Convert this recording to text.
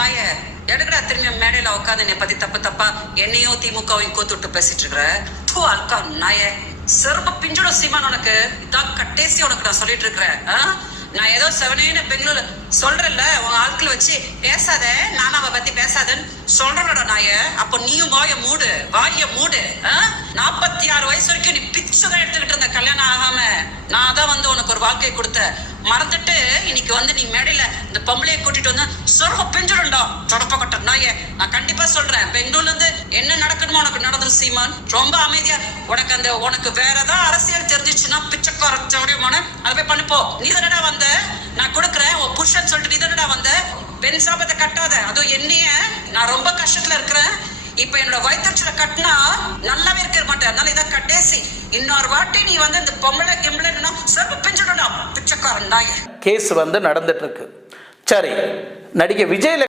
நாய எடுக்கடா திரும்பி மேடையில உட்காந்து என்னை பத்தி தப்பு தப்பா என்னையோ திமுகவையும் கோத்துட்டு பேசிட்டு இருக்கிற? தூ அல்கா நாய. செருப்பு பிஞ்சிடும் சீமான் உனக்கு. இதான் கட்டேசி உனக்கு நான் சொல்லிட்டு இருக்கிறேன். ஆ? நான் ஏதோ செவனேன்னு பெங்களூர்ல சொல்றேன்ல உன் ஆட்கள் வச்சு பேசாத நானும் அவ பத்தி பேசாதன்னு சொல்றேன்டா நாய. அப்ப நீயும் வாய மூடு வாய மூடு. நாற்பத்தி ஆறு வயசு வரைக்கும் நீ பிச்சை தான் எடுத்துக்கிட்டு இருந்த கல்யாணம் ஆகாம. நான் தான் வந்து உனக்கு ஒரு வாழ்க்கையை கொடுத்தேன். மறந்துட்டு இன்னைக்கு வந்து நீ மேடையில இந்த பொம்பளையை கூட்டிட்டு வந்து சொர்க்க பிஞ்சிடும்டா. தொடப்ப கொட்ட நாய நான் கண்டிப்பா சொல்றேன். பெங்களூர்ல இருந்து என்ன நடக்கணுமோ உனக்கு நடந்துரும் சீமான். ரொம்ப அமைதியா உனக்கு அந்த உனக்கு வேற ஏதாவது அரசியல் தெரிஞ்சிச்சுன்னா பிச்சைக்கார சௌடியமான அதை போய் பண்ணிப்போ நீ தானடா வந்த? நான் கொடுக்குறேன். உன் புருஷன் சொல்லிட்டு நீ தானடா வந்த? பெண் சாபத்தை கட்டாத. அதுவும் என்னைய நான் ரொம்ப கஷ்டத்துல இருக்கிறேன். இப்ப என்னோட வயிற்றுல கட்டினா நல்லாவே இருக்க மாட்டேன். அதனால இதான் கட்டேசி இன்னொரு வாட்டி நீ வந்து இந்த பொம்பளை கிம்பளைன்னா சிறப்பு கேஸ் வந்து நடந்துட்டு இருக்கு. சரி நடிகை விஜய்